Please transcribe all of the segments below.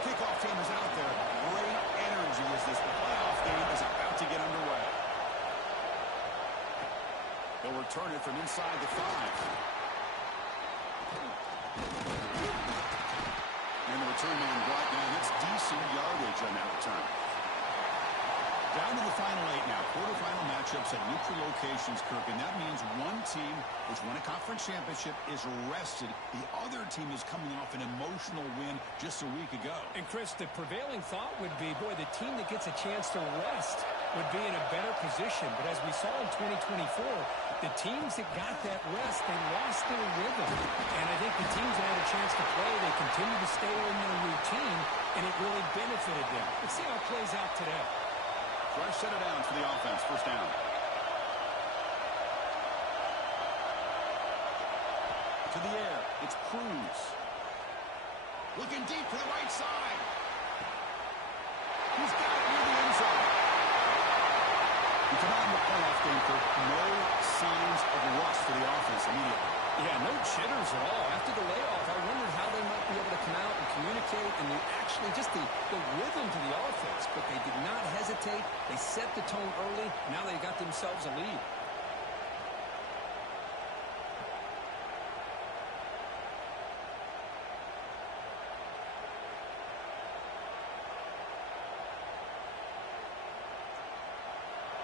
The kickoff team is out there. Great energy as this playoff game is about to get underway. They'll return it from inside the 5. And the return man brought down. It's decent yardage on that return. Down to the final 8 now. Quarterfinal matchups at neutral locations, Kirk. And that means one team, which won a conference championship, is rested. The other team is coming off an emotional win just a week ago. And, Chris, the prevailing thought would be, boy, the team that gets a chance to rest would be in a better position. But as we saw in 2024, the teams that got that rest, they lost their rhythm. And I think the teams that had a chance to play, they continue to stay in their routine, and it really benefited them. Let's see how it plays out today. Fresh set of downs for the offense. First down. To the air. It's Cruz. Looking deep to the right side. He's got it near the end zone. You come out in the playoff game for no signs of rust for the offense immediately. Yeah, no jitters at all. After the layoff, I wondered how they might be able to come out and communicate and actually just the rhythm to the offense. But they did not hesitate. They set the tone early. Now they got themselves a lead.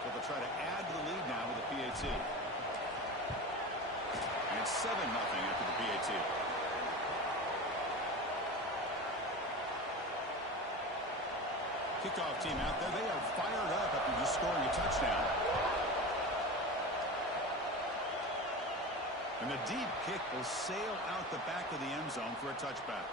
So they'll try to add to the lead now with a PAT. And it's 7-0 after the PAT. Kickoff team out there. They are fired up after just scoring a touchdown. And the deep kick will sail out the back of the end zone for a touchback.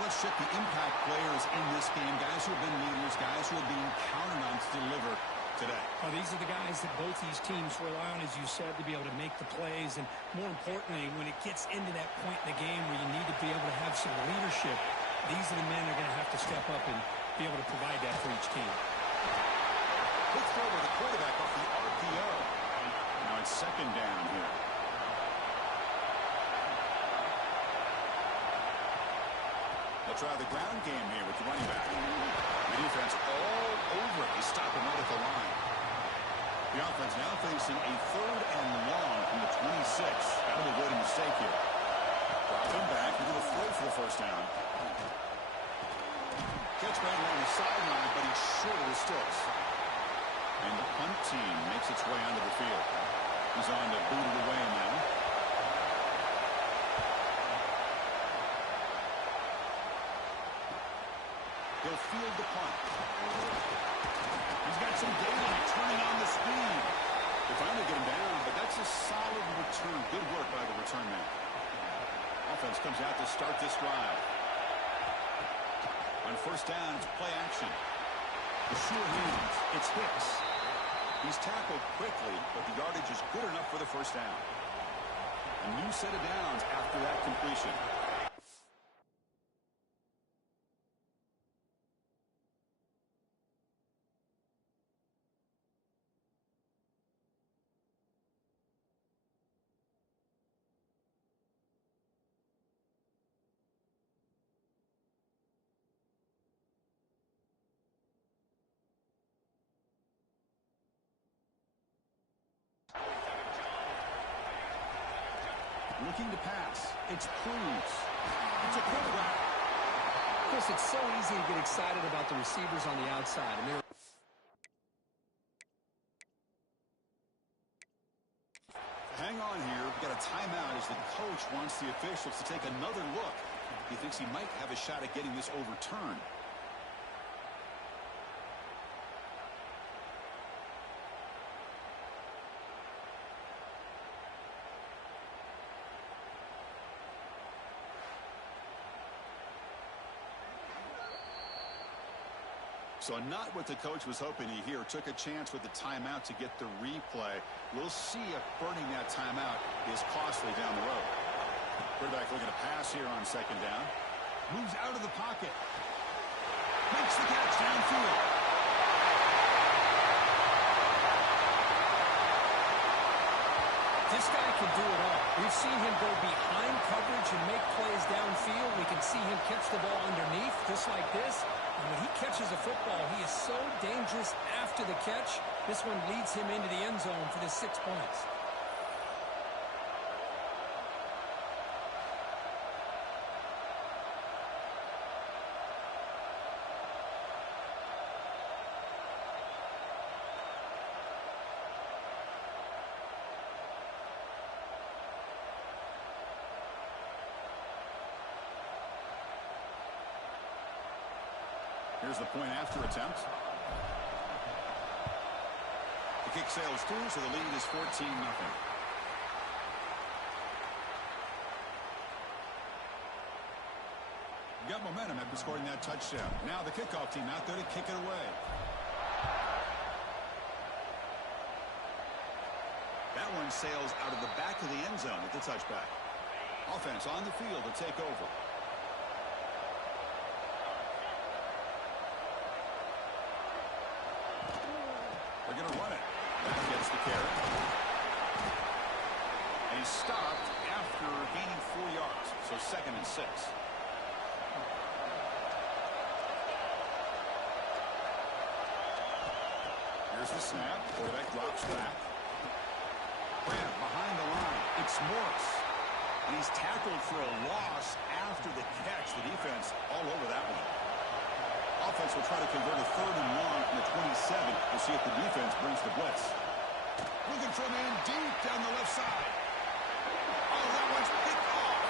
Let's check the impact players in this game. Guys who have been leaders, guys who are being counted on to deliver today. Oh, these are the guys that both these teams rely on, as you said, to be able to make the plays. And more importantly, when it gets into that point in the game where you need to be able to have some leadership, these are the men that are going to have to step up and be able to provide that for each team. Quick throw with the quarterback off the RPO. Now it's second down here. They'll try the ground game here with the running back. The defense all over it. They stop him right at the line. The offense now facing a 3rd and long from the 26. That'll avoid a mistake here. Drop him back. We're going to throw for the first down. Catch right along the sideline, but he's short of the sticks. And the punt team makes its way onto the field. He's on to boot it away now. He'll field the punt. He's got some data turning on the speed. They finally get him down, but that's a solid return. Good work by the return man. Offense comes out to start this drive. On first down, it's play action. The sure hands. It's Hicks. He's tackled quickly, but the yardage is good enough for the first down. A new set of downs after that completion. Looking to pass. It's Cruz. It's a quick route. Chris, it's so easy to get excited about the receivers on the outside. And hang on here. We've got a timeout as the coach wants the officials to take another look. He thinks he might have a shot at getting this overturned. So not what the coach was hoping to hear. Took a chance with the timeout to get the replay. We'll see if burning that timeout is costly down the road. Quarterback looking to pass here on second down. Moves out of the pocket. Makes the catch downfield. This guy can do it all. We've seen him go behind coverage and make plays downfield. We can see him catch the just like this. And when he catches a football, he is so dangerous after the catch. This one leads him into the end zone for the 6 points. Here's the point after attempt. The kick sails through, so the lead is 14-0. Got momentum after scoring that touchdown. Now the kickoff team out there to kick it away. That one sails out of the back of the end zone with the touchback. Offense on the field to take over. They're going to run it. That gets the carry. And he's stopped after gaining 4 yards. So 2nd and 6. Here's the snap. Quarterback drops back. Grant behind the line. It's Morris. And he's tackled for a loss after the catch. The defense all over that one. Offense will try to convert a 3rd and 1 from the 27. We'll see if the defense brings the blitz. Looking for a man deep down the left side. Oh, that one's picked off.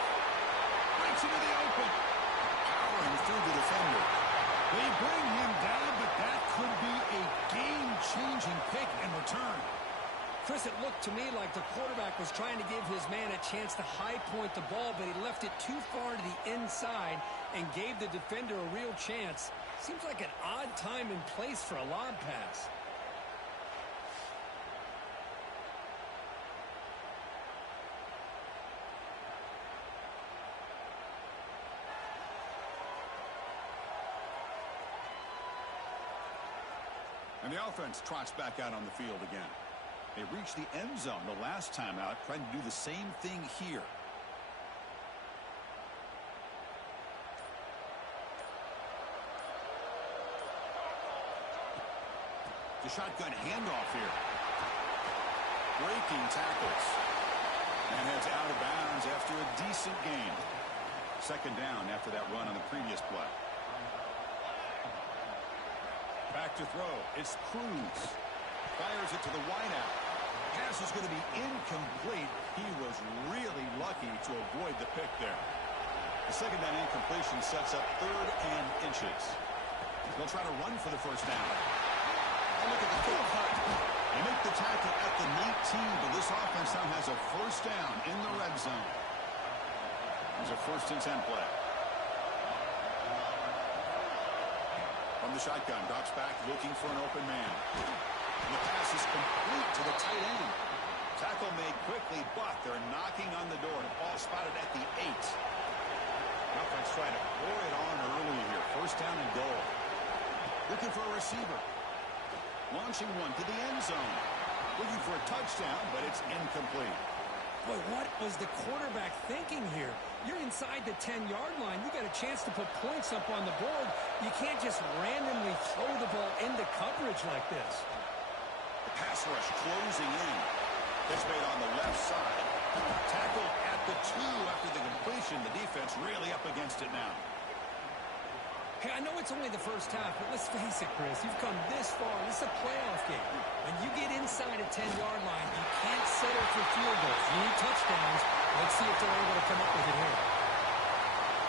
Breaks into the open. Powering through the defender. They bring him down, but that could be a game-changing pick and return. Chris, it looked to me like the quarterback was trying to give his man a chance to high point the ball, but he left it too far to the inside and gave the defender a real chance. Seems like an odd time and place for a lob pass. And the offense trots back out on the field again. They reached the end zone the last time out, trying to do the same thing here. The shotgun handoff here. Breaking tackles. And heads out of bounds after a decent gain. 2nd down after that run on the previous play. Back to throw. It's Cruz. Fires it to the wideout. Pass is going to be incomplete. He was really lucky to avoid the pick there. The 2nd down incompletion sets up 3rd and inches. They'll try to run for the 1st down. And look at the full cut. They make the tackle at the 19, but this offense now has a 1st down in the red zone. There's a 1st and 10 play. From the shotgun, drops back, looking for an open man. And the pass is complete to the tight end. Tackle made quickly, but they're knocking on the door. The ball spotted at the 8. Offense trying to pour it on early here. 1st down and goal. Looking for a receiver. Launching one to the end zone. Looking for a touchdown, but it's incomplete. Boy, what was the quarterback thinking here? You're inside the 10-yard line. You got a chance to put points up on the board. You can't just randomly throw the ball into coverage like this. The pass rush closing in. Pitch made on the left side. Tackled at the 2 after the completion. The defense really up against it now. Hey, I know it's only the 1st half, but let's face it, Chris. You've come this far. This is a playoff game. When you get inside a 10-yard line, you can't settle for field goals. You need touchdowns. Let's see if they're able to come up with it here.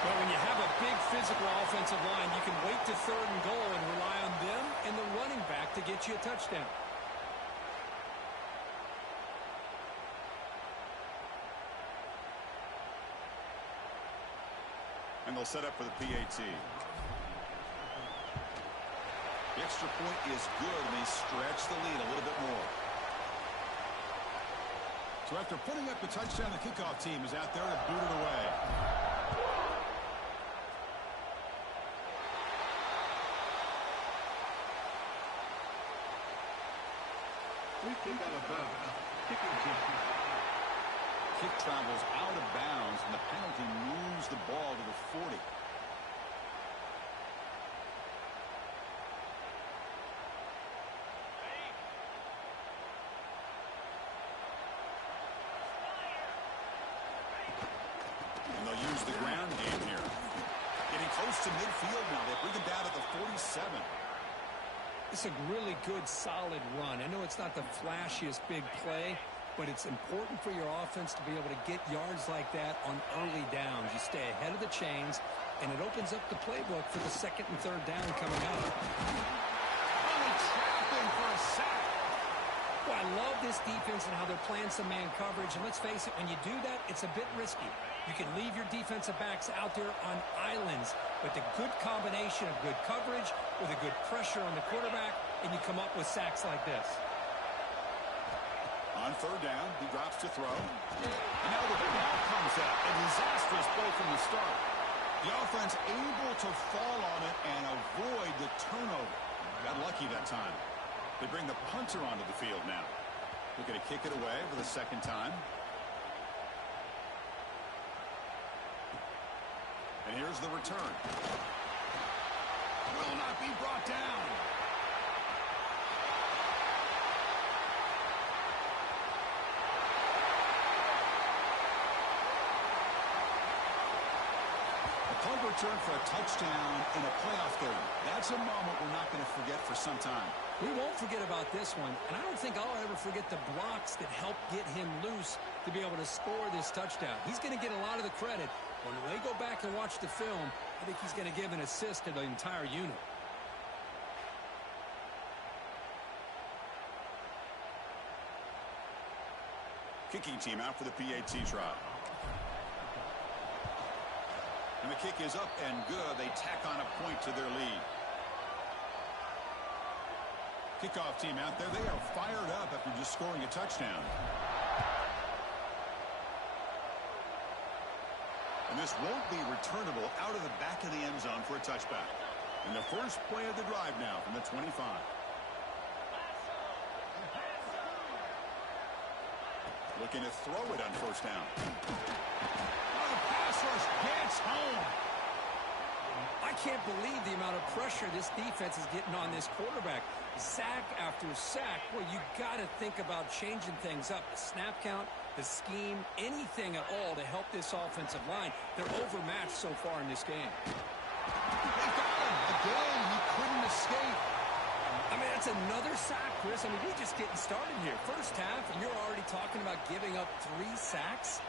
Well, when you have a big physical offensive line, you can wait to 3rd and goal and rely on them and the running back to get you a touchdown. And they'll set up for the PAT. The extra point is good, and they stretch the lead a little bit more. So after putting up the touchdown, the kickoff team is out there to boot it away. We kick out of bounds. Kicking team. Kick travels out of bounds, and the penalty moves the ball to the 40. to midfield now. They bring him down at the 47. It's a really good, solid run. I know it's not the flashiest big play, but it's important for your offense to be able to get yards like that on early downs. You stay ahead of the chains, and it opens up the playbook for the second and third down coming up. Trapping for a sack. Well, I love this defense and how they're playing some man coverage. And let's face it, when you do that, it's a bit risky. You can leave your defensive backs out there on islands, but the good combination of good coverage with a good pressure on the quarterback, and you come up with sacks like this. On third down, he drops to throw. And now the ball comes out. A disastrous play from the start. The offense able to fall on it and avoid the turnover. Got lucky that time. They bring the punter onto the field now. Looking to kick it away for the second time. And here's the return. Will not be brought down. Punt return for a touchdown in a playoff game. That's a moment we're not going to forget for some time. We won't forget about this one, and I don't think I'll ever forget the blocks that helped get him loose to be able to score this touchdown. He's going to get a lot of the credit. When they go back and watch the film, I think he's going to give an assist to the entire unit. Kicking team out for the PAT try. And the kick is up and good. They tack on a point to their lead. Kickoff team out there. They are fired up after just scoring a touchdown. And this won't be returnable out of the back of the end zone for a touchback. And the first play of the drive now from the 25. Looking to throw it on first down. Pass rush gets home. I can't believe the amount of pressure this defense is getting on this quarterback. Sack after sack. Well, you got to think about changing things up. The snap count, the scheme, anything at all to help this offensive line. They're overmatched so far in this game. They got him. Again, he couldn't escape. I mean, that's another sack, Chris. I mean, we're just getting started here. First half, and you're already talking about giving up 3 sacks.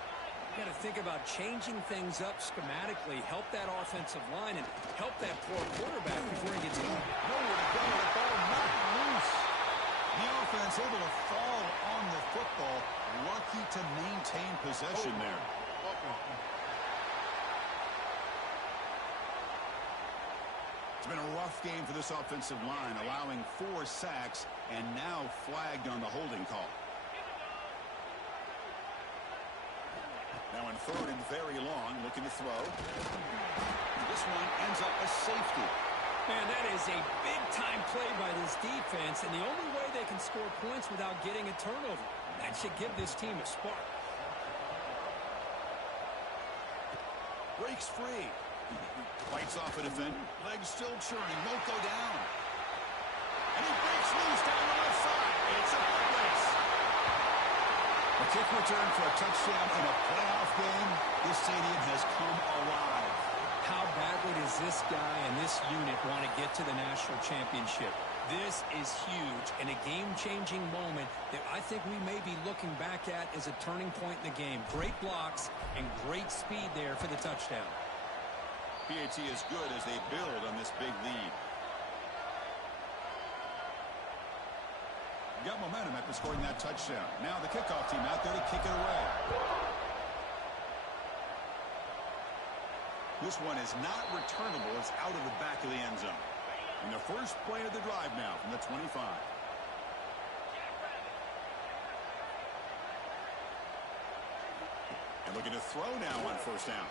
You got to think about changing things up schematically, help that offensive line, and help that poor quarterback before he gets hit. Nowhere to go. The ball not loose. The offense able to fall on the football. Lucky to maintain possession there. It's been a rough game for this offensive line, allowing 4 sacks and now flagged on the holding call. Now in third and very long, looking to throw. This one ends up a safety. Man, that is a big-time play by this defense, and the only way they can score points without getting a turnover. That should give this team a spark. Breaks free. Fights off a defender. Legs still churning. Won't go down. And he breaks loose down the left side. It's a foot race. A kick return for a touchdown in a playoff game. This stadium has come alive. How badly does this guy and this unit want to get to the national championship? This is huge and a game-changing moment that I think we may be looking back at as a turning point in the game. Great blocks and great speed there for the touchdown. PAT is good as they build on this big lead. Got momentum after scoring that touchdown. Now the kickoff team out there to kick it away. This one is not returnable. It's out of the back of the end zone. And the first play of the drive now from the 25. And looking to throw now on first down.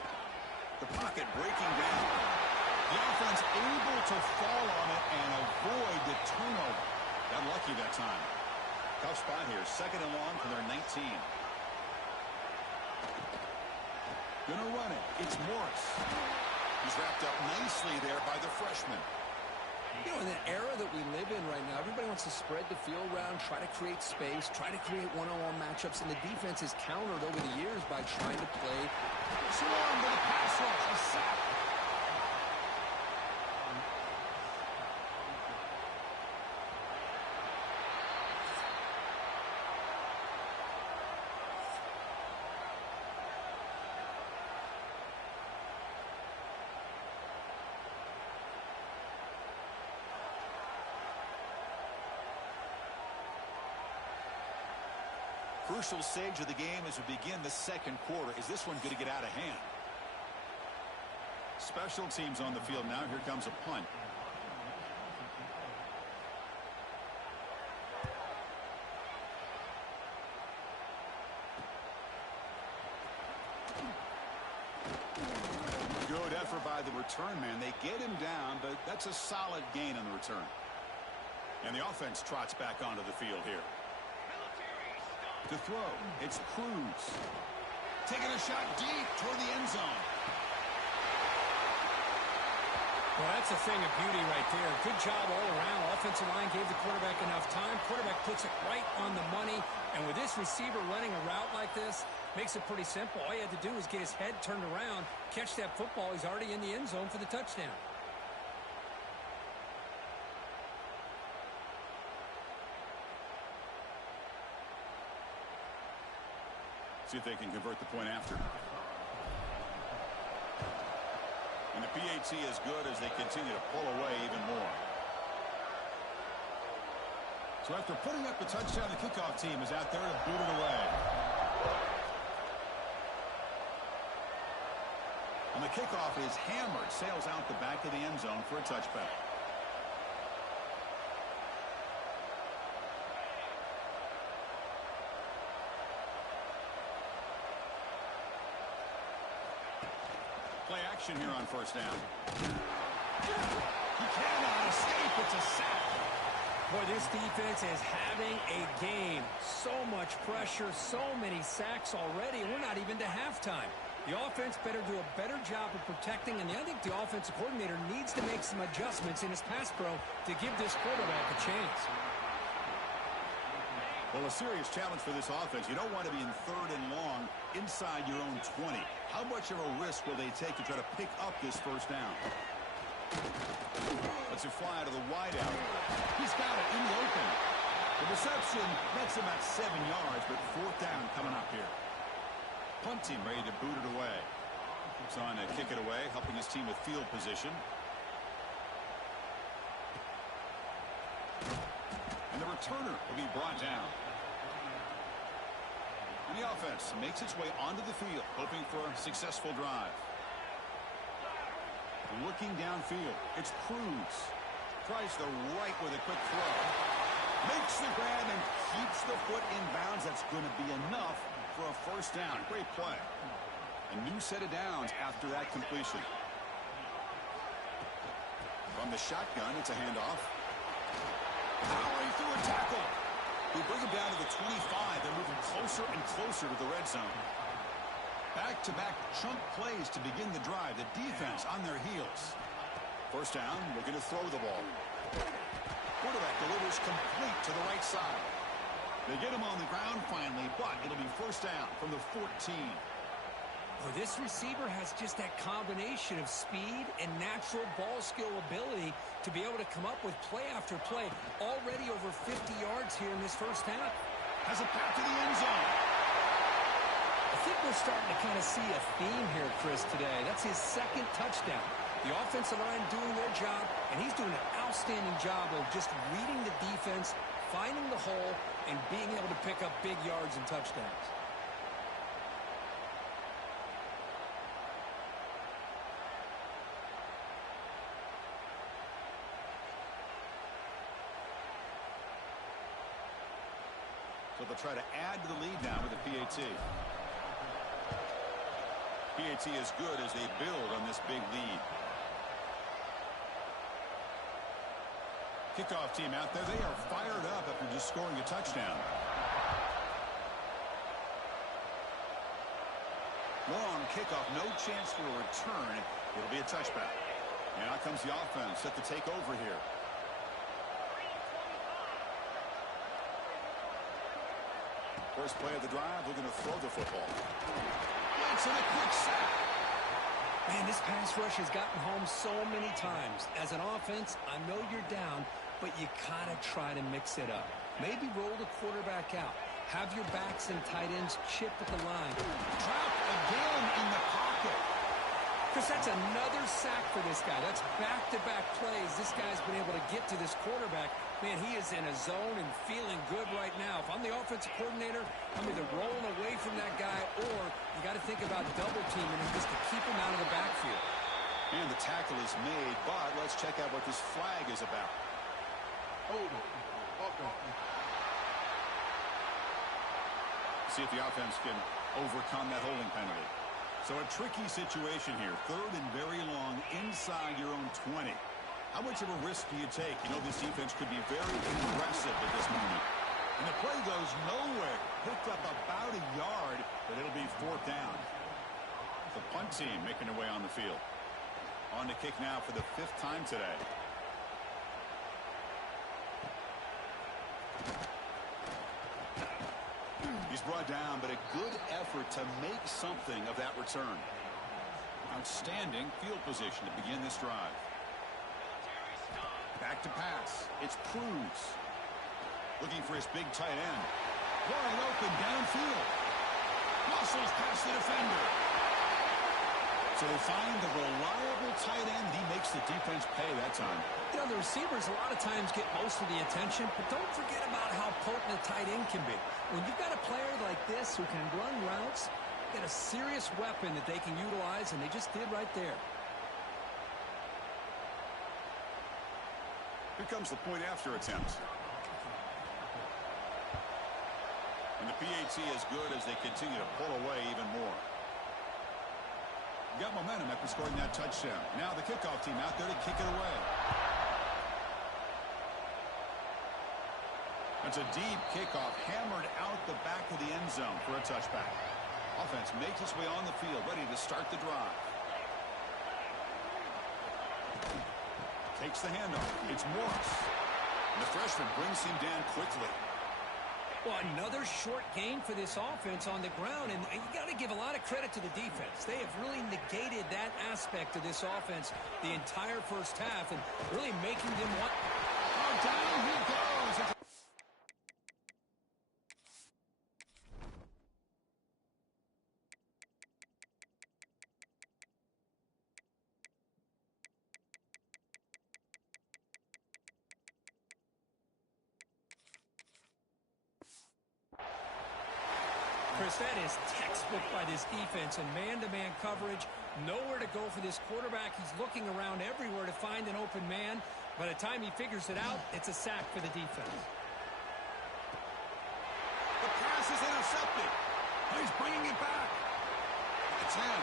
The pocket breaking down. The offense able to fall on it and avoid the turnover. Got lucky that time. Tough spot here. Second and long for their 19. Gonna run it. It's Morris. He's wrapped up nicely there by the freshman. You know, in the era that we live in right now, everybody wants to spread the field around, try to create space, try to create one-on-one matchups, and the defense is countered over the years by trying to play. Swarm to the pass rush. A sack. crucial stage of the game as we begin the second quarter. Is this one going to get out of hand? Special teams on the field now. Here comes a punt. Good effort by the return man. They get him down, but that's a solid gain on the return. And the offense trots back onto the field here. To throw, it's Cruz. Taking a shot deep toward the end zone. Well, that's a thing of beauty right there. Good job all around. Offensive line gave the quarterback enough time. Quarterback puts it right on the money. And with this receiver running a route like this, makes it pretty simple. All you had to do was get his head turned around, catch that football. He's already in the end zone for the touchdown. See if they can convert the point after. And the PAT is good as they continue to pull away even more. So after putting up a touchdown, the kickoff team is out there to boot it away. And the kickoff is hammered, sails out the back of the end zone for a touchback. Play action here on first down. He cannot escape. It's a sack. Boy, this defense is having a game. So much pressure, so many sacks already, and we're not even to halftime. The offense better do a better job of protecting, and I think the offensive coordinator needs to make some adjustments in his pass pro to give this quarterback a chance. Well, a serious challenge for this offense. You don't want to be in third and long inside your own 20. How much of a risk will they take to try to pick up this first down? Let's it fly out of the wideout. He's got it in the open. The reception makes him at 7 yards, but fourth down coming up here. Punt team ready to boot it away. He's on to kick it away, helping his team with field position. And the returner will be brought down. And the offense makes its way onto the field, hoping for a successful drive. Looking downfield, it's Cruz. Tries the right with a quick throw. Makes the grab and keeps the foot in bounds. That's going to be enough for a first down. Great play. A new set of downs after that completion. From the shotgun, it's a handoff. Powering through a tackle. We bring him down to the 25. They're moving closer and closer to the red zone. Back-to-back chunk plays to begin the drive. The defense on their heels. First down, looking to throw the ball. Quarterback delivers complete to the right side. They get him on the ground finally, but it'll be first down from the 14. Well, this receiver has just that combination of speed and natural ball skill ability to be able to come up with play after play. Already over 50 yards here in this first half. Has a path to the end zone. I think we're starting to kind of see a theme here, Chris, today. That's his second touchdown. The offensive line doing their job, and he's doing an outstanding job of just reading the defense, finding the hole, and being able to pick up big yards and touchdowns. So they'll try to add to the lead now with the PAT. PAT is good as they build on this big lead. Kickoff team out there. They are fired up after just scoring a touchdown. Long kickoff. No chance for a return. It'll be a touchback. And out comes the offense set to take over here. First play of the drive, they're going to throw the football. It's in a quick sack. Man, this pass rush has gotten home so many times. As an offense, I know you're down, but you kind of try to mix it up. Maybe roll the quarterback out. Have your backs and tight ends chip at the line. Trapped again in the pocket. Chris, that's another sack for this guy. That's back-to-back plays. This guy's been able to get to this quarterback Man, he is in a zone and feeling good right now. If I'm the offensive coordinator, I'm either rolling away from that guy or you got to think about double teaming him just to keep him out of the backfield. And the tackle is made, but let's check out what this flag is about. See if the offense can overcome that holding penalty. So a tricky situation here. 3rd and very long inside your own 20. How much of a risk do you take? You know, this defense could be very aggressive at this moment. And the play goes nowhere. Picked up about a yard, but it'll be 4th down. The punt team making their way on the field. On to kick now for the 5th time today. He's brought down, but a good effort to make something of that return. Outstanding field position to begin this drive. Back to pass. It's Cruz. Looking for his big tight end. Wide open downfield. Muscles past the defender. So they find the reliable tight end. He makes the defense pay that time. You know, the receivers a lot of times get most of the attention, but don't forget about how potent a tight end can be. When you've got a player like this who can run routes, you've got a serious weapon that they can utilize, and they just did right there. Here comes the point after attempt. And the PAT is good as they continue to pull away even more. Got momentum after scoring that touchdown. Now the kickoff team out there to kick it away. That's a deep kickoff hammered out the back of the end zone for a touchback. Offense makes its way on the field, ready to start the drive. Takes the handoff. It's Morris. And the freshman brings him down quickly. Well, another short gain for this offense on the ground, and you got to give a lot of credit to the defense. They have really negated that aspect of this offense the entire first half and really making them want. Oh, down he goes. Chris, that is textbook by this defense and man-to-man coverage. Nowhere to go for this quarterback. He's looking around everywhere to find an open man. By the time he figures it out, it's a sack for the defense. The pass is intercepted. He's bringing it back. It's him.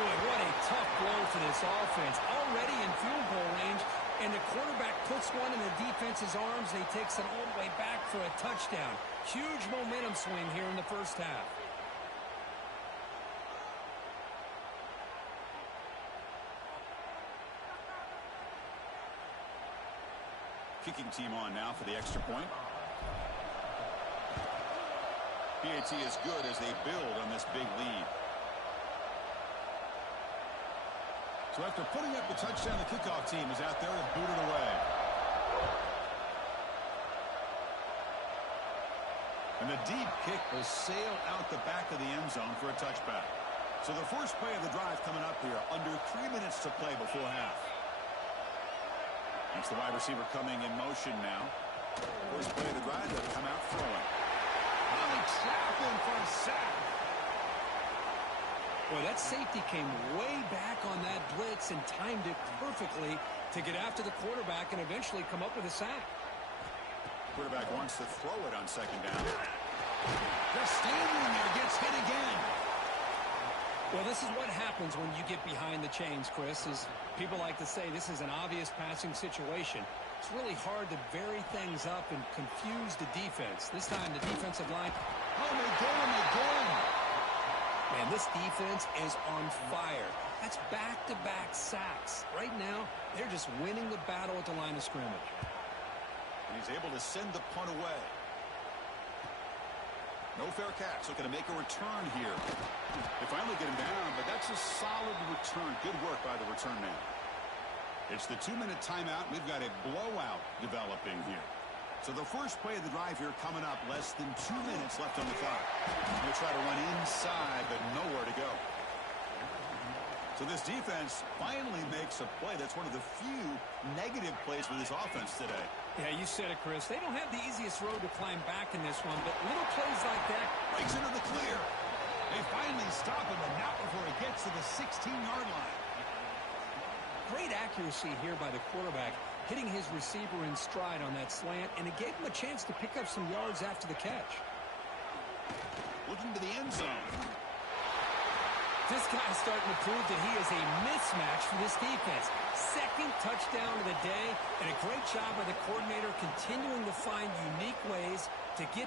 Boy, what a tough blow for this offense. Already in field goal range, and the quarterback puts one in the defense's arms, and he takes it all the way back for a touchdown. Huge momentum swing here in the first half. Kicking team on now for the extra point. PAT is good as they build on this big lead. So after putting up the touchdown, the kickoff team is out there to boot it away. And the deep kick will sail out the back of the end zone for a touchback. So the first play of the drive coming up here, under 3 minutes to play before half. That's the wide receiver coming in motion now. First play of the drive, they'll come out throwing. Oh, they trap him for a sack. Boy, that safety came way back on that blitz and timed it perfectly to get after the quarterback and eventually come up with a sack. Quarterback wants to throw it on second down. Just standing there, gets hit again. Well, this is what happens when you get behind the chains, Chris. As people like to say, this is an obvious passing situation. It's really hard to vary things up and confuse the defense. This time, the defensive line. Oh, they get him again. Man, this defense is on fire. That's back-to-back sacks. Right now, they're just winning the battle at the line of scrimmage. And he's able to send the punt away. No fair catch. Looking to make a return here. They finally get him down, but that's a solid return. Good work by the return man. It's the 2-minute timeout. We've got a blowout developing here. So the first play of the drive here coming up, less than 2 minutes left on the clock. They'll try to run inside, but nowhere to go. So this defense finally makes a play. That's one of the few negative plays for this offense today. Yeah, you said it, Chris. They don't have the easiest road to climb back in this one, but little plays like that. Breaks into the clear. They finally stop him, and not before he gets to the 16-yard line. Great accuracy here by the quarterback, hitting his receiver in stride on that slant, and it gave him a chance to pick up some yards after the catch. Looking to the end zone. This guy's starting to prove that he is a mismatch for this defense. Second touchdown of the day, and a great job by the coordinator continuing to find unique ways to get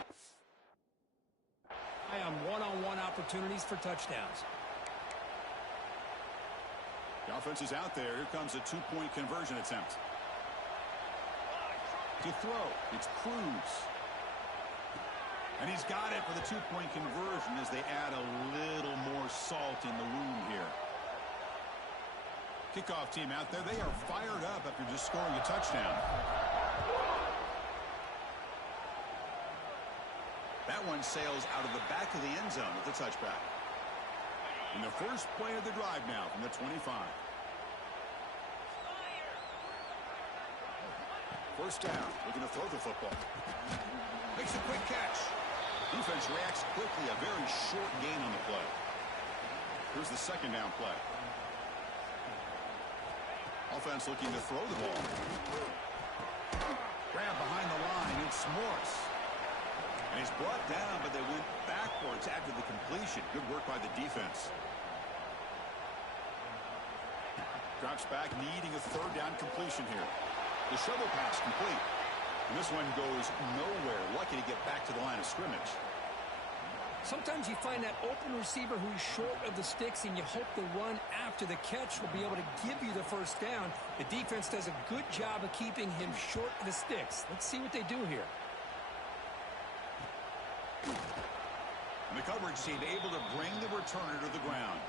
on one-on-one opportunities for touchdowns. The offense is out there. Here comes a two-point conversion attempt. To throw, it's Cruz. And he's got it for the two-point conversion as they add a little more salt in the wound here. Kickoff team out there. They are fired up after just scoring a touchdown. That one sails out of the back of the end zone with the touchback. And the first play of the drive now from the 25. First down, looking to throw the football. Makes a quick catch. Defense reacts quickly, a very short gain on the play. Here's the second down play. Offense looking to throw the ball. Grab behind the line, it's Morris. And he's brought down, but they went backwards after the completion. Good work by the defense. Drops back, needing a third down completion here. The shovel pass complete. And this one goes nowhere. Lucky to get back to the line of scrimmage. Sometimes you find that open receiver who's short of the sticks, and you hope the run after the catch will be able to give you the first down. The defense does a good job of keeping him short of the sticks. Let's see what they do here. And the coverage team able to bring the returner to the ground.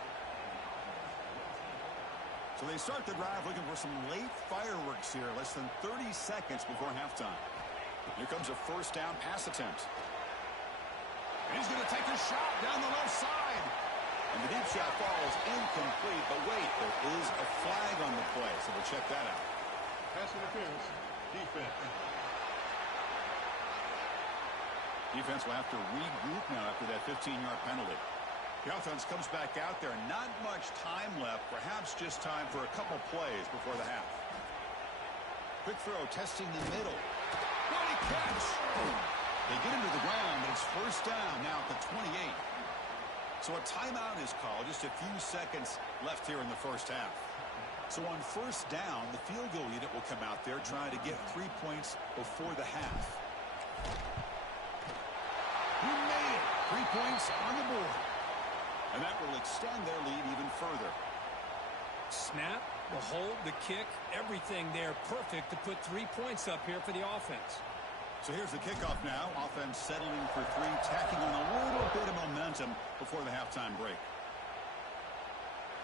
So they start the drive looking for some late fireworks here, less than 30 seconds before halftime. Here comes a first down pass attempt. And he's going to take a shot down the left side. And the deep shot falls incomplete. But wait, there is a flag on the play, so we'll check that out. Pass interference. Defense. Defense will have to regroup now after that 15-yard penalty. The offense comes back out there. Not much time left. Perhaps just time for a couple plays before the half. Quick throw, testing the middle. What a catch! They get him to the ground, but it's first down now at the 28. So a timeout is called. Just a few seconds left here in the first half. So on first down, the field goal unit will come out there trying to get 3 points before the half. He made it. 3 points on the board. And that will extend their lead even further. Snap, the hold, the kick, everything there perfect to put 3 points up here for the offense. So here's the kickoff now. Offense settling for three, tacking on a little bit of momentum before the halftime break.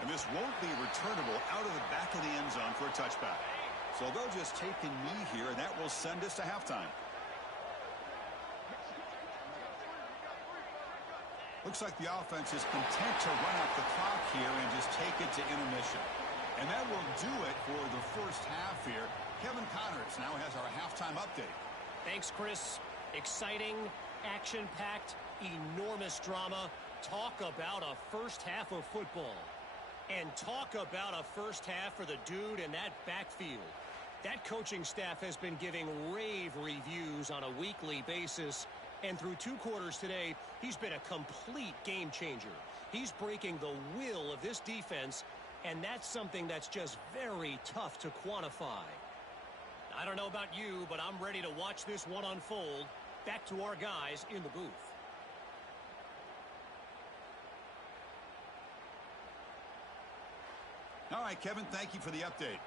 And this won't be returnable out of the back of the end zone for a touchback. So they'll just take a knee here, and that will send us to halftime. Looks like the offense is content to run out the clock here and just take it to intermission. And that will do it for the first half here. Kevin Connors now has our halftime update. Thanks, Chris. Exciting, action-packed, enormous drama. Talk about a first half of football. And talk about a first half for the dude in that backfield. That coaching staff has been giving rave reviews on a weekly basis. And through 2 quarters today, he's been a complete game changer. He's breaking the will of this defense, and that's something that's just very tough to quantify. I don't know about you, but I'm ready to watch this one unfold. Back to our guys in the booth. All right, Kevin, thank you for the update.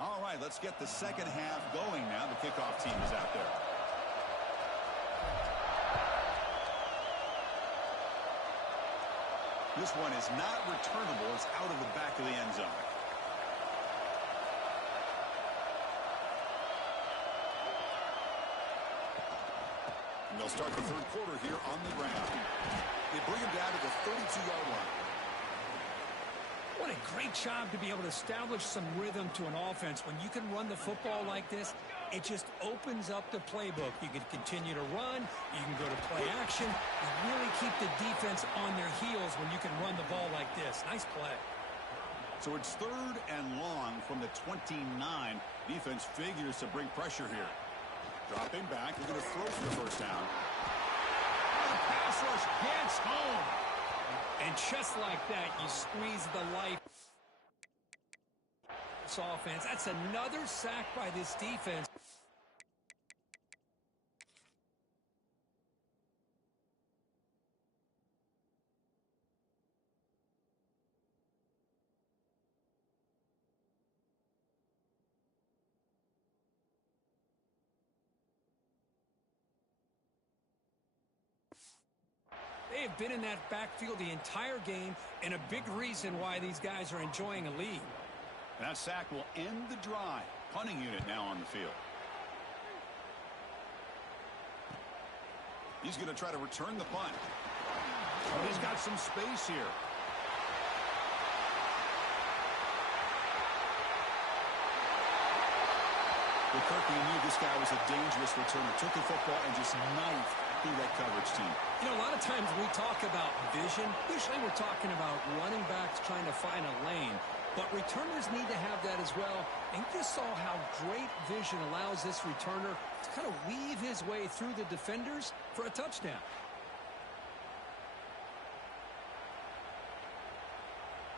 All right, let's get the second half going now. The kickoff team is out there. This one is not returnable. It's out of the back of the end zone. And they'll start the third quarter here on the ground. They bring him down to the 32-yard line. What a great job to be able to establish some rhythm to an offense. When you can run the football like this, it just opens up the playbook. You can continue to run. You can go to play action. You really keep the defense on their heels when you can run the ball like this. Nice play. So it's third and long from the 29. Defense figures to bring pressure here. Dropping back. They're going to throw for the first down. The pass rush gets home. And just like that, you squeeze the life. This offense. That's another sack by this defense. They have been in that backfield the entire game, and a big reason why these guys are enjoying a lead. And that sack will end the drive. Punting unit now on the field. He's going to try to return the punt. But he's got some space here. Kirky knew this guy was a dangerous returner. Took the football and just knifed through that coverage team. You know, a lot of times we talk about vision. Usually we're talking about running backs trying to find a lane. But returners need to have that as well. And you just saw how great vision allows this returner to kind of weave his way through the defenders for a touchdown.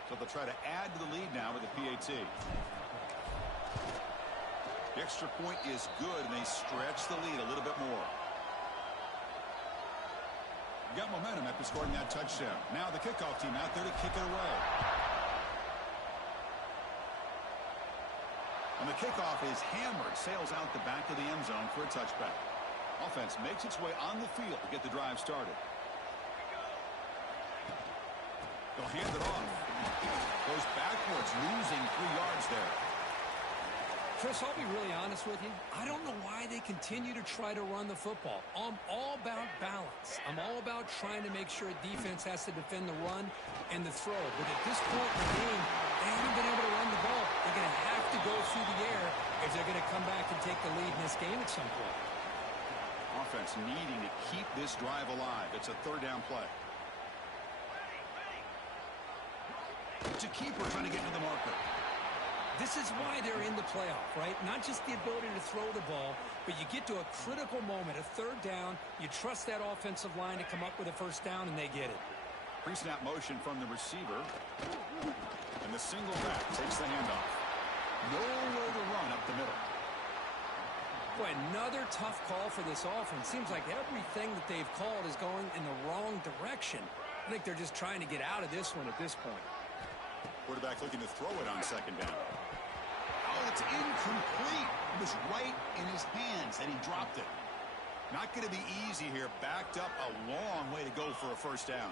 So they'll try to add to the lead now with the PAT. The extra point is good, and they stretch the lead a little bit more. Got momentum after scoring that touchdown. Now the kickoff team out there to kick it away. And the kickoff is hammered, sails out the back of the end zone for a touchback. Offense makes its way on the field to get the drive started. They'll hand it off. Goes backwards, losing 3 yards there. Chris, I'll be really honest with you. I don't know why they continue to try to run the football. I'm all about balance. I'm all about trying to make sure a defense has to defend the run and the throw. But at this point in the game, they haven't been able to run the ball. They're going to have to go through the air if they're going to come back and take the lead in this game at some point. Offense needing to keep this drive alive. It's a third down play. It's a keeper trying to get to the marker. This is why they're in the playoff, right? Not just the ability to throw the ball, but you get to a critical moment, a third down. You trust that offensive line to come up with a first down, and they get it. Pre-snap motion from the receiver. And the single back takes the handoff. Nowhere to run up the middle. Boy, another tough call for this offense. Seems like everything that they've called is going in the wrong direction. I think they're just trying to get out of this one at this point. Quarterback looking to throw it on second down. Oh, it's incomplete. It was right in his hands, and he dropped it. Not going to be easy here. Backed up a long way to go for a first down.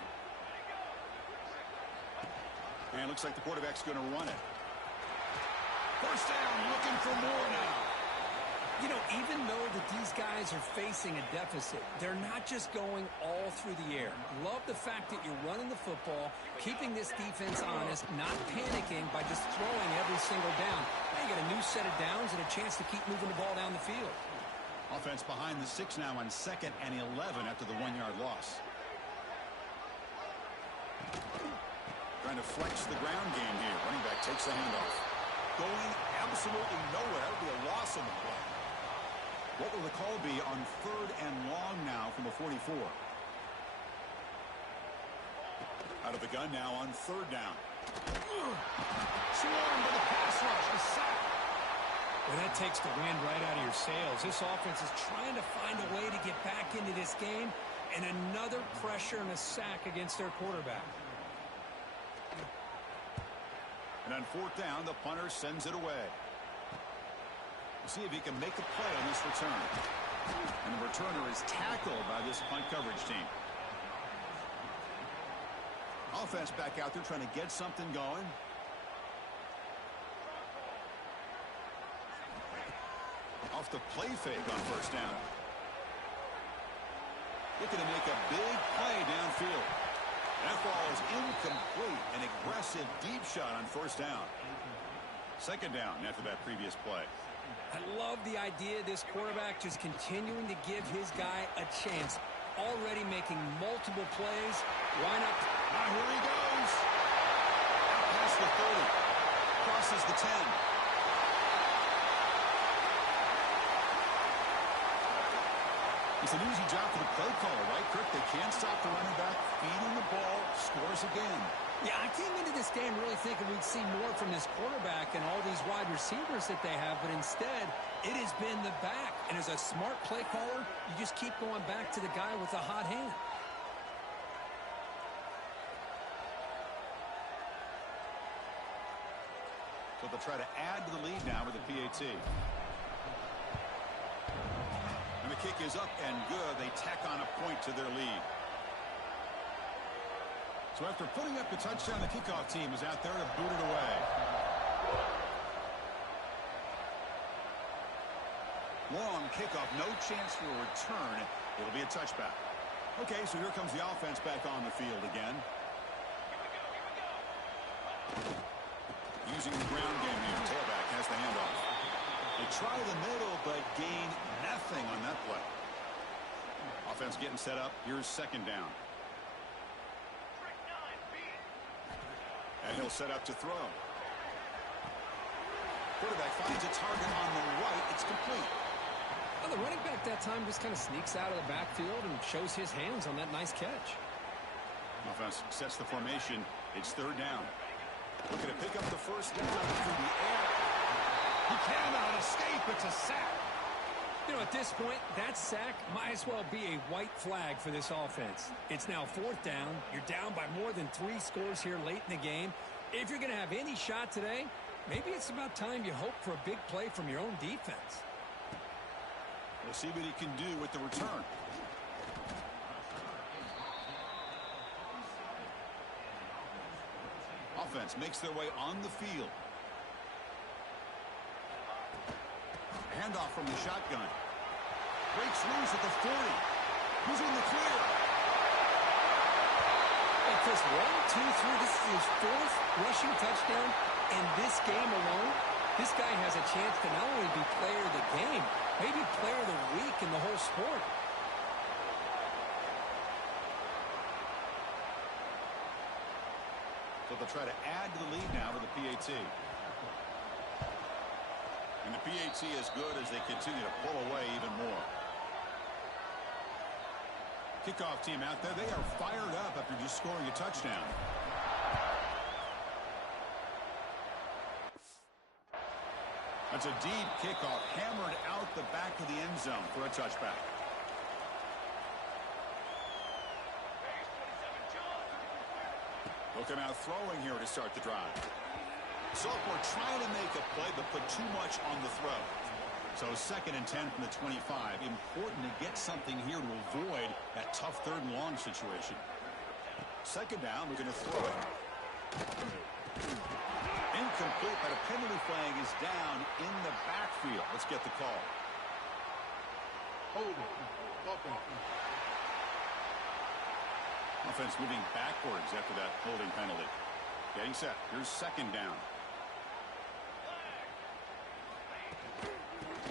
And looks like the quarterback's going to run it. First down, looking for more now. You know, even though that these guys are facing a deficit, they're not just going all through the air. Love the fact that you're running the football, keeping this defense honest, not panicking by just throwing every single down. Now you got a new set of downs and a chance to keep moving the ball down the field. Offense behind the 6 now on 2nd and 11 after the 1-yard loss. Trying to flex the ground game here. Running back takes the handoff. Going absolutely nowhere. That would be a loss on the play. What will the call be on third and long now from the 44? Out of the gun now on third down. Swarmed by the pass rush. The sack. Well, that takes the wind right out of your sails. This offense is trying to find a way to get back into this game, and another pressure and a sack against their quarterback. And on fourth down, the punter sends it away. We'll see if he can make a play on this return. And the returner is tackled by this punt coverage team. Offense back out there trying to get something going. Off the play fake on first down. looking to make a big play downfield. That ball is incomplete. An aggressive deep shot on first down. Second down after that previous play. I love the idea of this quarterback just continuing to give his guy a chance. Already making multiple plays. Why not? Now here he goes. Out past the 30. Crosses the 10. It's an easy job for the play caller, right, Kirk? They can't stop the running back. Feeding the ball. Scores again. Yeah, I came into this game really thinking we'd see more from this quarterback and all these wide receivers that they have, but instead, it has been the back. And as a smart play caller, you just keep going back to the guy with a hot hand. So they'll try to add to the lead now with the PAT. And the kick is up and good. They tack on a point to their lead. So after putting up the touchdown, the kickoff team is out there to boot it away. Long kickoff, no chance for a return. It'll be a touchback. Okay, so here comes the offense back on the field again. Using the ground game here. Tailback has the handoff. They try the middle, but gain nothing on that play. Offense getting set up. Here's second down. And he'll set up to throw. Quarterback finds a target on the right. It's complete. Well, the running back that time just kind of sneaks out of the backfield and shows his hands on that nice catch. Offense sets the formation. It's third down. Looking to pick up the first down through the air. He cannot escape. It's a sack. You know, at this point, that sack might as well be a white flag for this offense. It's now fourth down. You're down by more than 3 scores here late in the game. If you're going to have any shot today, maybe it's about time you hope for a big play from your own defense. We'll see what he can do with the return. Offense makes their way on the field. Handoff from the shotgun. Breaks loose at the 40. Who's in the clear? Hey, Chris, 1, 2, 3. This is his 4th rushing touchdown in this game alone. This guy has a chance to not only be player of the game, maybe player of the week in the whole sport. So they'll try to add to the lead now with the PAT. And the PAT is good as they continue to pull away even more. Kickoff team out there, they are fired up after just scoring a touchdown. That's a deep kickoff, hammered out the back of the end zone for a touchback. Looking out throwing here to start the drive. Sophomore trying to make a play, but put too much on the throw. So 2nd and 10 from the 25. Important to get something here to avoid that tough 3rd and long situation. Second down, we're going to throw it. Incomplete, but a penalty flag is down in the backfield. Let's get the call. Offense moving backwards after that holding penalty. Getting set. Here's second down.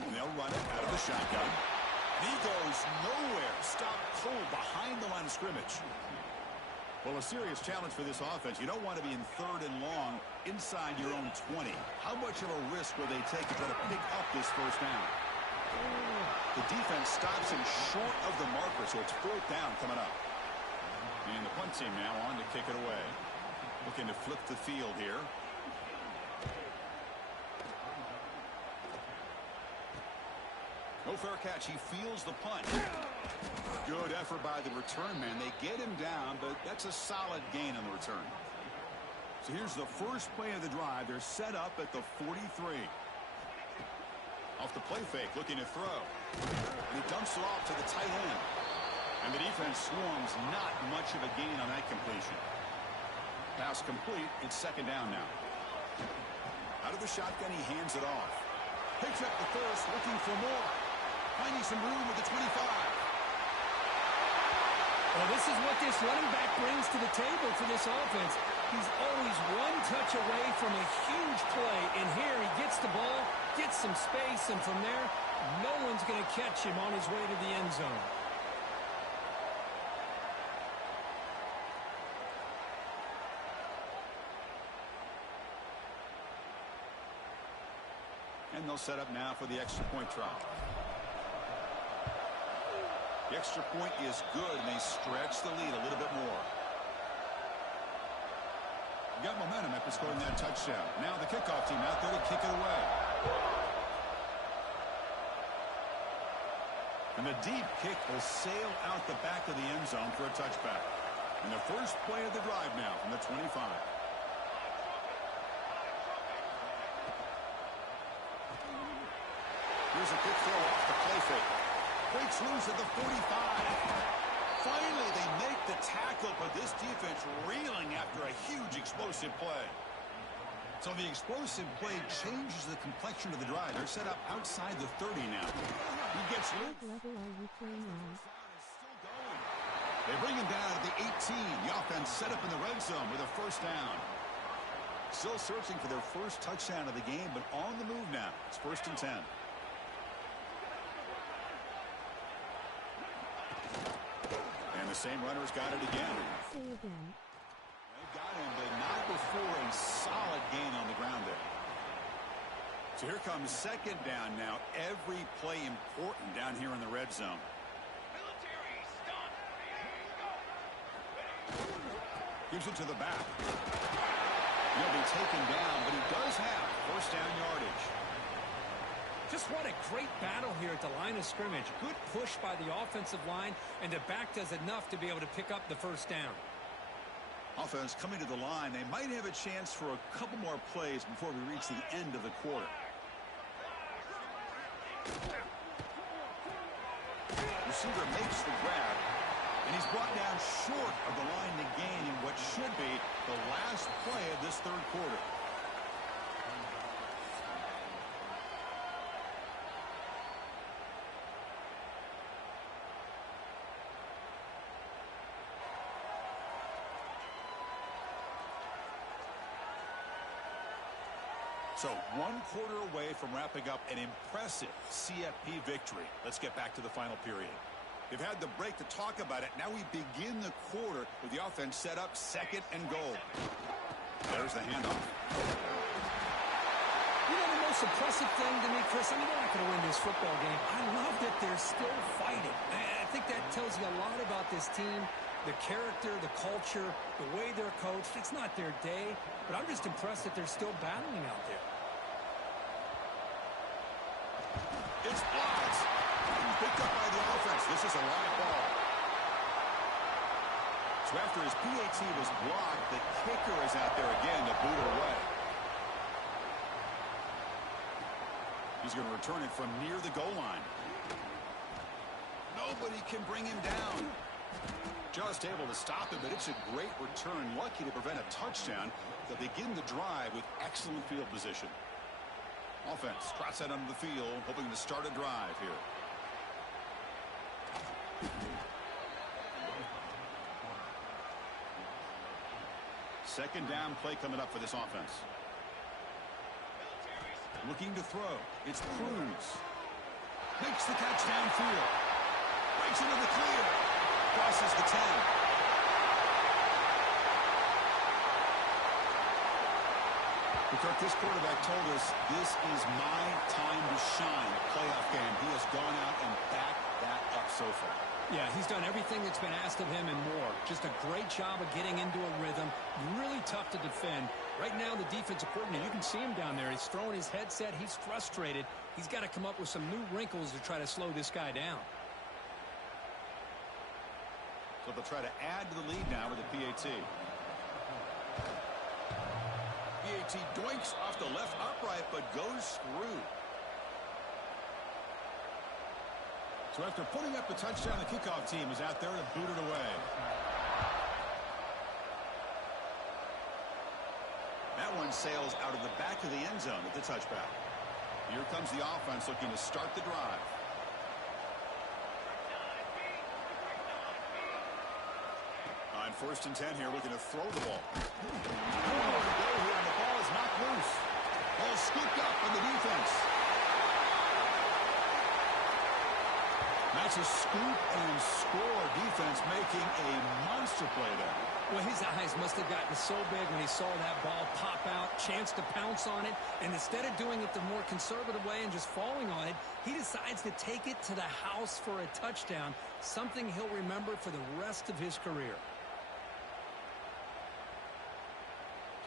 And they'll run it out of the shotgun. And he goes nowhere. Stop cold behind the line of scrimmage. Well, a serious challenge for this offense. You don't want to be in 3rd and long inside your own 20. How much of a risk will they take to try to pick up this first down? The defense stops him short of the marker, so it's 4th down coming up. And the punt team now on to kick it away. Looking to flip the field here. No fair catch. He feels the punt. Good effort by the return man. They get him down, but that's a solid gain on the return. So here's the first play of the drive. They're set up at the 43. Off the play fake, looking to throw. And he dumps it off to the tight end. And the defense swarms. Not much of a gain on that completion. Pass complete. It's second down now. Out of the shotgun, he hands it off. Picks up the thirst, looking for more. Finding some room with the 25. Well, this is what this running back brings to the table for this offense. He's always one touch away from a huge play, and here he gets the ball, gets some space, and from there, no one's going to catch him on his way to the end zone. And they'll set up now for the extra point try. The extra point is good, and they stretch the lead a little bit more. You got momentum after scoring that touchdown. Now the kickoff team out there to kick it away. And the deep kick will sail out the back of the end zone for a touchback. And the first play of the drive now from the 25. Here's a quick throw off the play fake. Breaks loose at the 45. Finally, they make the tackle, but this defense reeling after a huge explosive play. So the explosive play changes the complexion of the drive. They're set up outside the 30 now. He gets loose. They bring him down at the 18. The offense set up in the red zone with a first down. Still searching for their first touchdown of the game, but on the move now. It's 1st and 10. The same runner's got it again. They got him, but not before a solid gain on the ground there. So here comes 2nd down now. Every play important down here in the red zone. Gives it to the back. He'll be taken down, but he does have first down yardage. Just what a great battle here at the line of scrimmage. Good push by the offensive line, and the back does enough to be able to pick up the first down. Offense coming to the line. They might have a chance for a couple more plays before we reach the end of the quarter. Receiver makes the grab, and he's brought down short of the line to gain in what should be the last play of this 3rd quarter. So 1 quarter away from wrapping up an impressive CFP victory. Let's get back to the final period. They've had the break to talk about it. Now we begin the quarter with the offense set up 2nd and goal. There's the handoff. You know, the most impressive thing to me, Chris, I mean, they're not going to win this football game. I love that they're still fighting. I think that tells you a lot about this team. The character, the culture, the way they're coached. It's not their day, but I'm just impressed that they're still battling out there. It's blocked. Picked up by the offense. This is a live ball. So after his PAT was blocked, the kicker is out there again to boot it away. He's going to return it from near the goal line. Nobody can bring him down. Just able to stop it, but it's a great return. Lucky to prevent a touchdown. They'll begin the drive with excellent field position. Offense trots that onto the field, hoping to start a drive here. Second down play coming up for this offense. Looking to throw. It's Cruz. Makes the catch downfield. Breaks into the clear. Crosses the 10. Kirk, this quarterback told us this is my time to shine. Playoff game. He has gone out and backed that up so far. Yeah, he's done everything that's been asked of him and more. Just a great job of getting into a rhythm. Really tough to defend. Right now, the defensive coordinator, you can see him down there. He's throwing his headset. He's frustrated. He's got to come up with some new wrinkles to try to slow this guy down. So they'll try to add to the lead now with the PAT. PAT doinks off the left upright, but goes through. So after putting up the touchdown, the kickoff team is out there to boot it away. That one sails out of the back of the end zone at the touchback. Here comes the offense looking to start the drive. On 1st and 10 here, looking to throw the ball. Nowhere to go here, and the ball is knocked loose. Ball scooped up by the defense. That's a scoop and score. Defense making a monster play there. Well, his eyes must have gotten so big when he saw that ball pop out, chance to pounce on it, and instead of doing it the more conservative way and just falling on it, he decides to take it to the house for a touchdown, something he'll remember for the rest of his career.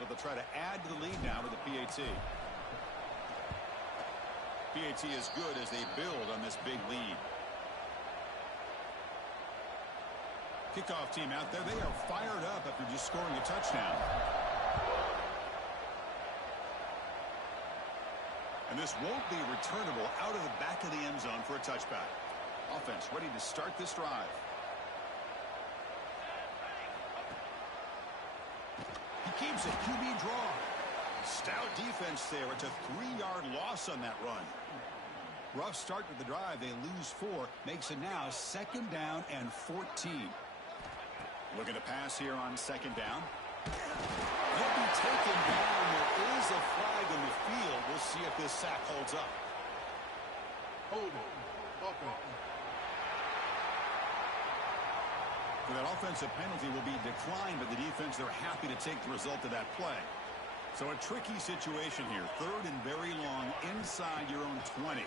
So they'll try to add to the lead now with the PAT. PAT is good as they build on this big lead. Kickoff team out there. They are fired up after just scoring a touchdown. And this won't be returnable out of the back of the end zone for a touchback. Offense ready to start this drive. He keeps it. QB draw. Stout defense there. It's a 3-yard loss on that run. Rough start to the drive. They lose 4. Makes it now 2nd down and 14. Looking to pass here on 2nd down. He'll be taken down. There is a flag on the field. We'll see if this sack holds up. Hold it. Okay. For that offensive penalty will be declined by the defense. They're happy to take the result of that play. So a tricky situation here. 3rd and very long inside your own 20.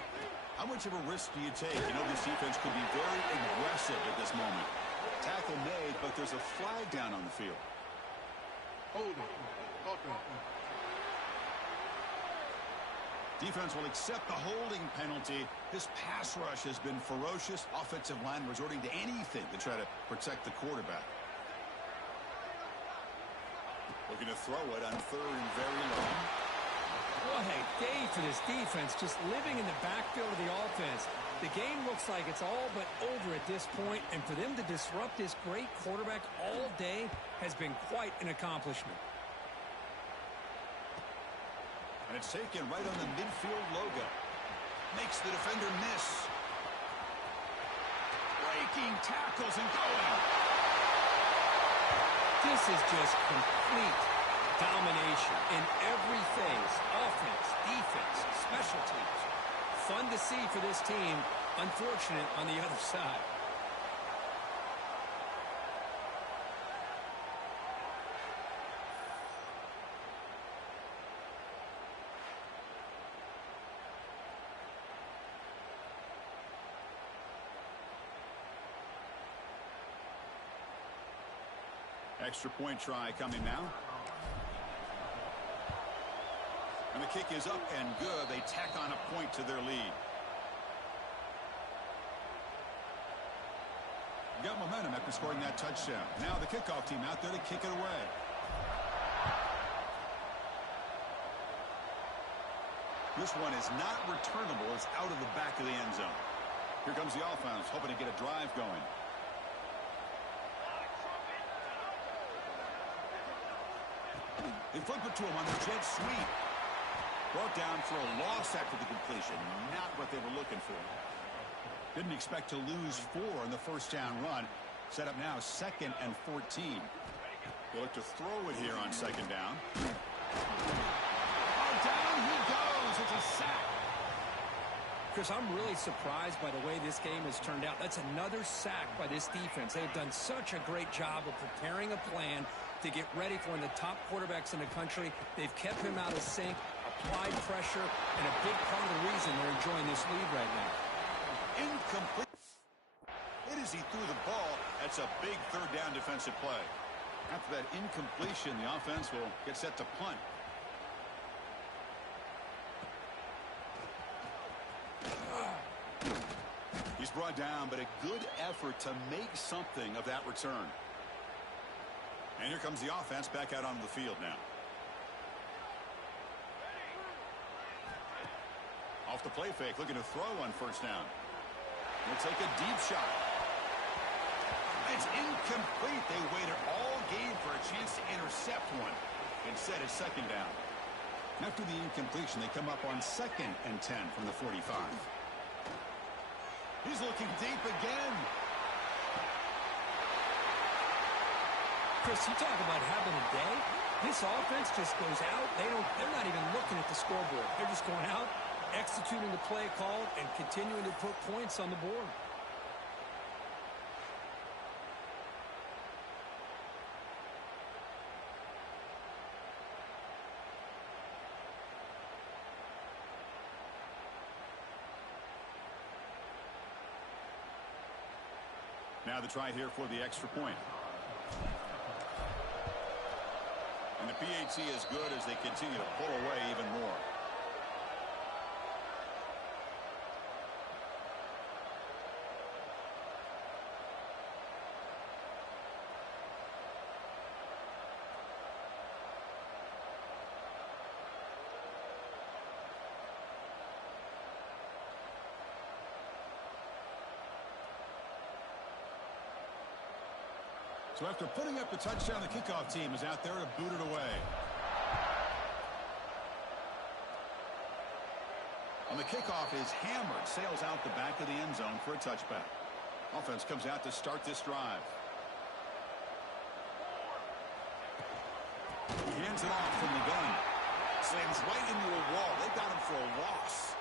How much of a risk do you take? You know this defense could be very aggressive at this moment. Tackle made, but there's a flag down on the field. Hold it. Okay. Defense will accept the holding penalty. This pass rush has been ferocious. Offensive line resorting to anything to try to protect the quarterback. Looking to throw it on 3rd and very long. What a day for this defense, just living in the backfield of the offense. The game looks like it's all but over at this point, and for them to disrupt this great quarterback all day has been quite an accomplishment. And it's taken right on the midfield logo. Makes the defender miss. Breaking tackles and going. This is just complete domination in every phase. Offense, defense, special teams. Fun to see for this team. Unfortunate on the other side. Extra point try coming now. And the kick is up and good. They tack on a point to their lead. Got momentum after scoring that touchdown. Now the kickoff team out there to kick it away. This one is not returnable. It's out of the back of the end zone. Here comes the offense, hoping to get a drive going. They flip it to him on the jet sweep. Brought down for a loss after the completion. Not what they were looking for. Didn't expect to lose 4 in the first down run. Set up now 2nd and 14. They look to throw it here on 2nd down. Oh, down he goes. It's a sack. Chris, I'm really surprised by the way this game has turned out. That's another sack by this defense. They've done such a great job of preparing a plan to get ready for one of the top quarterbacks in the country. They've kept him out of sync, applied pressure, and a big part of the reason they're enjoying this lead right now. Incomplete. It is he threw the ball. That's a big 3rd down defensive play. After that incompletion, the offense will get set to punt. He's brought down, but a good effort to make something of that return. And here comes the offense back out onto the field now. Off the play fake, looking to throw on 1st down. He'll take a deep shot. It's incomplete. They waited all game for a chance to intercept one. Instead, it's 2nd down. After the incompletion, they come up on 2nd and 10 from the 45. He's looking deep again. Chris, you talk about having a day. This offense just goes out. They're not even looking at the scoreboard. They're just going out, executing the play call, and continuing to put points on the board. Now the try here for the extra point. And the PAT is good as they continue to pull away even more. So after putting up the touchdown, the kickoff team is out there to boot it away. On the kickoff is hammered, sails out the back of the end zone for a touchback. Offense comes out to start this drive. He hands it off from the gun. Slams right into a wall. They got him for a loss.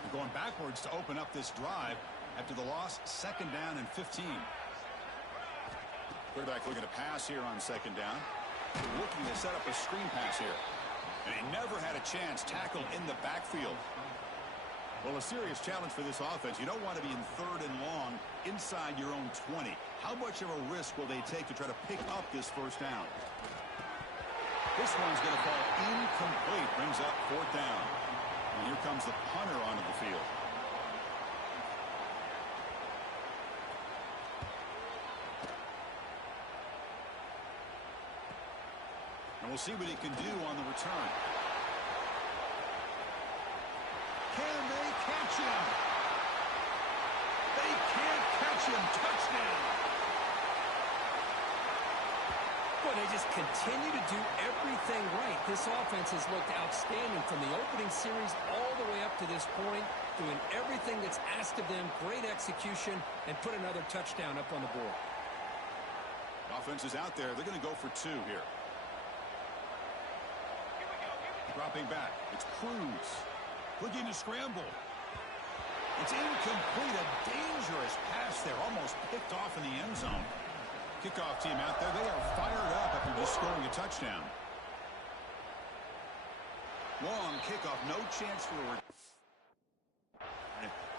They're going backwards to open up this drive after the loss. Second down and 15. Quarterback looking to pass here on second down. Looking to set up a screen pass here. And he never had a chance. Tackle in the backfield. Well, a serious challenge for this offense. You don't want to be in third and long inside your own 20. How much of a risk will they take to try to pick up this first down? This one's going to fall incomplete. Brings up fourth down. And here comes the punter onto the field. And we'll see what he can do on the return. Can they catch him? They can't catch him. Touchdown. Well, they just continue to do everything right. This offense has looked outstanding from the opening series all the way up to this point, doing everything that's asked of them, great execution, and put another touchdown up on the board. Offense is out there. They're going to go for two here. Dropping back. It's Cruz. Looking to scramble. It's incomplete. A dangerous pass there. Almost picked off in the end zone. Kickoff team out there. They are fired up after just scoring a touchdown. Long kickoff. No chance for a...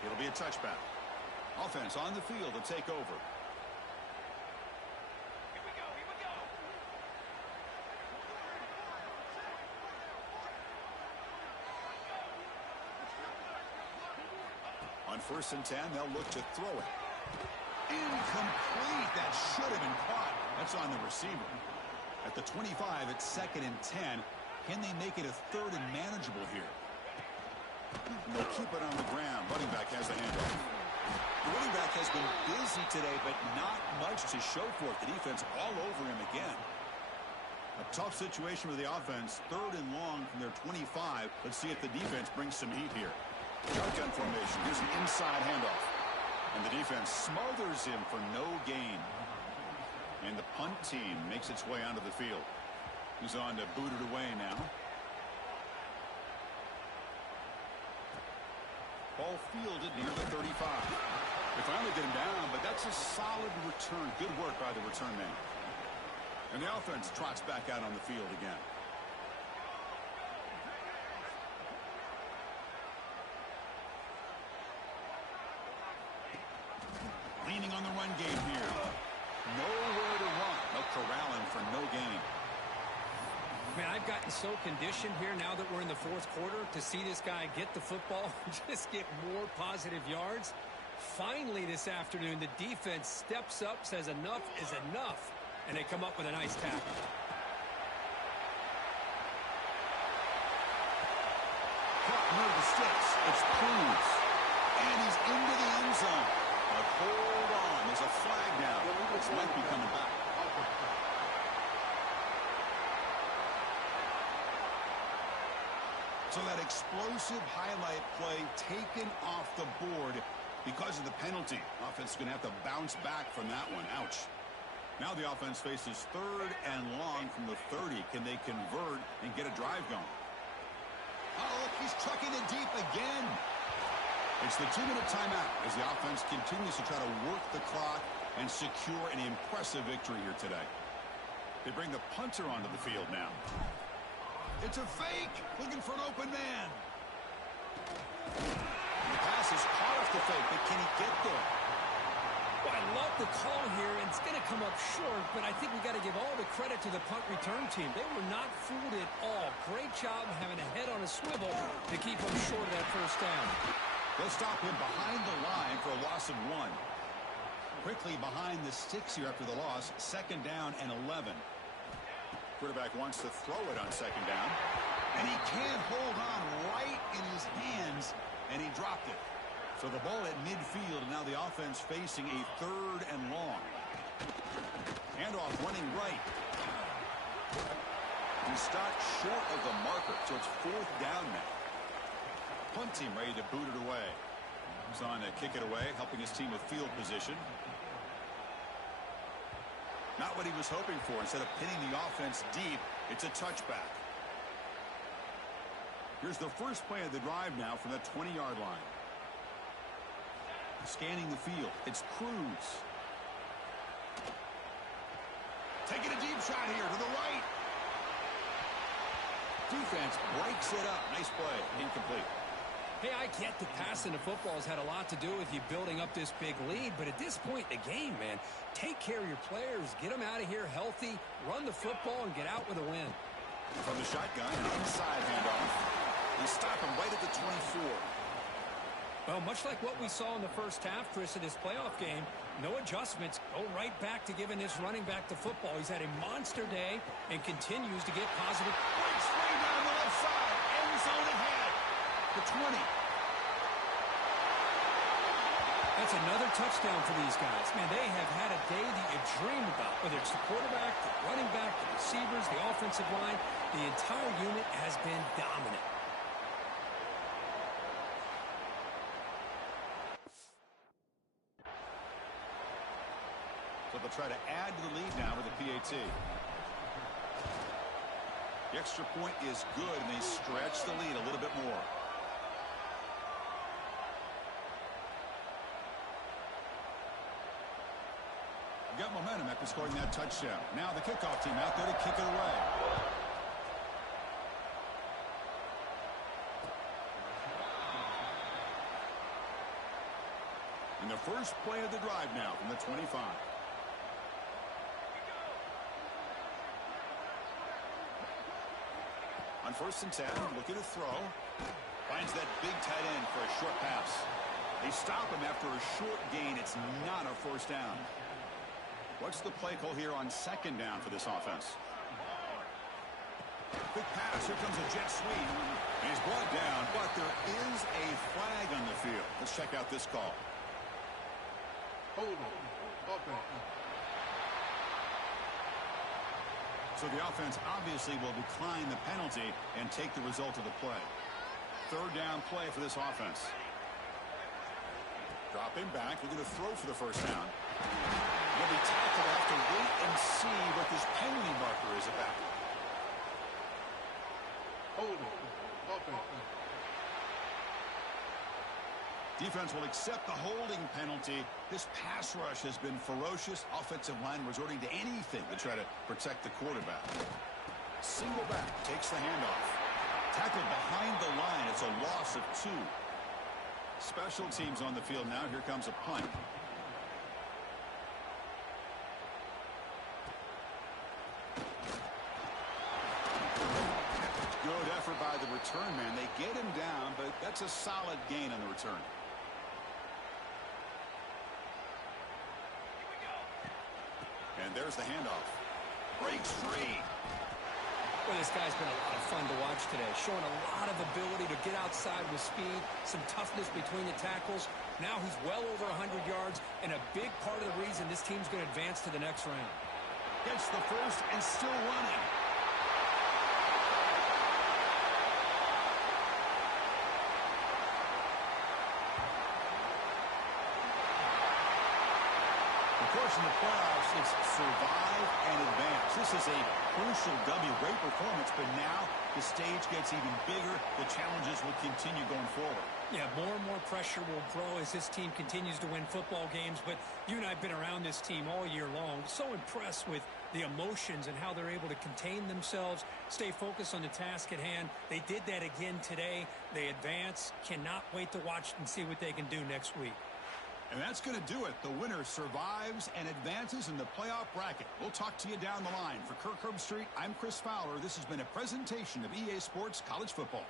It'll be a touchback. Offense on the field to take over. On 1st and 10, they'll look to throw it. Incomplete. That should have been caught. That's on the receiver. At the 25, it's 2nd and 10. Can they make it a 3rd and manageable here? They'll keep it on the ground. Running back has the handoff. The running back has been busy today, but not much to show for it. The defense all over him again. A tough situation for the offense. 3rd and long from their 25. Let's see if the defense brings some heat here. Shotgun formation. Here's an inside handoff. And the defense smothers him for no gain. And the punt team makes its way onto the field. He's on to boot it away now. Ball fielded near the 35. They finally get him down, but that's a solid return. Good work by the return man. And the offense trots back out on the field again. Leaning on the run game here. Nowhere to run. They'll corral him for no gain. Man, I've gotten so conditioned here now that we're in the 4th quarter to see this guy get the football and just get more positive yards. Finally this afternoon, the defense steps up, says enough is enough, and they come up with a nice tackle. Caught near the sticks. It's Cruz. And he's into the end zone. But hold on. There's a flag now. This might be coming back. So that explosive highlight play taken off the board because of the penalty. Offense is going to have to bounce back from that one. Ouch. Now the offense faces 3rd and long from the 30. Can they convert and get a drive going? Oh, he's trucking it deep again. It's the 2-minute timeout as the offense continues to try to work the clock and secure an impressive victory here today. They bring the punter onto the field now. It's a fake. Looking for an open man. The pass is caught off the fake, but can he get there? Well, I love the call here, and it's going to come up short, but I think we got to give all the credit to the punt return team. They were not fooled at all. Great job having a head on a swivel to keep them short of that first down. They'll stop him behind the line for a loss of 1. Quickly behind the sticks here after the loss. 2nd down and 11. Quarterback wants to throw it on 2nd down. And he can't hold on right in his hands, and he dropped it. So the ball at midfield, and now the offense facing a 3rd and long. Handoff running right. He stopped short of the marker, so it's 4th down now. Punt team ready to boot it away. He's on to kick it away, helping his team with field position. Not what he was hoping for. Instead of pinning the offense deep, it's a touchback. Here's the first play of the drive now from the 20-yard line. Scanning the field. It's Cruz. Taking a deep shot here to the right. Defense breaks it up. Nice play. Incomplete. Hey, I get that passing the football has had a lot to do with you building up this big lead, but at this point in the game, man, take care of your players. Get them out of here healthy, run the football, and get out with a win. From the shotgun, an inside handoff. They stop him right at the 24. Well, much like what we saw in the first half, Chris, of this playoff game, no adjustments. Go right back to giving this running back the football. He's had a monster day and continues to get positive. Breaks free down the left side. End zone ahead. The 20. That's another touchdown for these guys. Man, they have had a day that you dream about, whether it's the quarterback, the running back, the receivers, the offensive line. The entire unit has been dominant. So they'll try to add to the lead now with a PAT. The extra point is good, and they stretch the lead a little bit more. Got momentum after scoring that touchdown. Now the kickoff team out there to kick it away. And the first play of the drive now from the 25. On 1st and 10, looking to throw. Finds that big tight end for a short pass. They stop him after a short gain. It's not a first down. What's the play call here on 2nd down for this offense? Quick pass. Here comes a jet sweep. And he's brought down, but there is a flag on the field. Let's check out this call. Hold on. Okay. So the offense obviously will decline the penalty and take the result of the play. 3rd down play for this offense. Dropping back. Looking to throw for the first down. He'll be tackled. Have to wait and see what this penalty marker is about. Hold on. Okay. Defense will accept the holding penalty. This pass rush has been ferocious. Offensive line resorting to anything to try to protect the quarterback. Single back, takes the handoff. Tackled behind the line. It's a loss of 2. Special teams on the field now. Here comes a punt. Good effort by the return man. They get him down, but that's a solid gain on the return. And there's the handoff. Breaks free. Well, this guy's been a lot of fun to watch today, showing a lot of ability to get outside with speed, some toughness between the tackles. Now he's well over 100 yards, and a big part of the reason this team's going to advance to the next round. Gets the first and still running. Of course, in the playoffs, it's survive and advance. This is a crucial W. Great performance, but now the stage gets even bigger. The challenges will continue going forward. Yeah, more and more pressure will grow as this team continues to win football games. But you and I have been around this team all year long. So impressed with the emotions and how they're able to contain themselves, stay focused on the task at hand. They did that again today. They advance. Cannot wait to watch and see what they can do next week. And that's going to do it. The winner survives and advances in the playoff bracket. We'll talk to you down the line. For Kirk Herbstreit, I'm Chris Fowler. This has been a presentation of EA Sports College Football.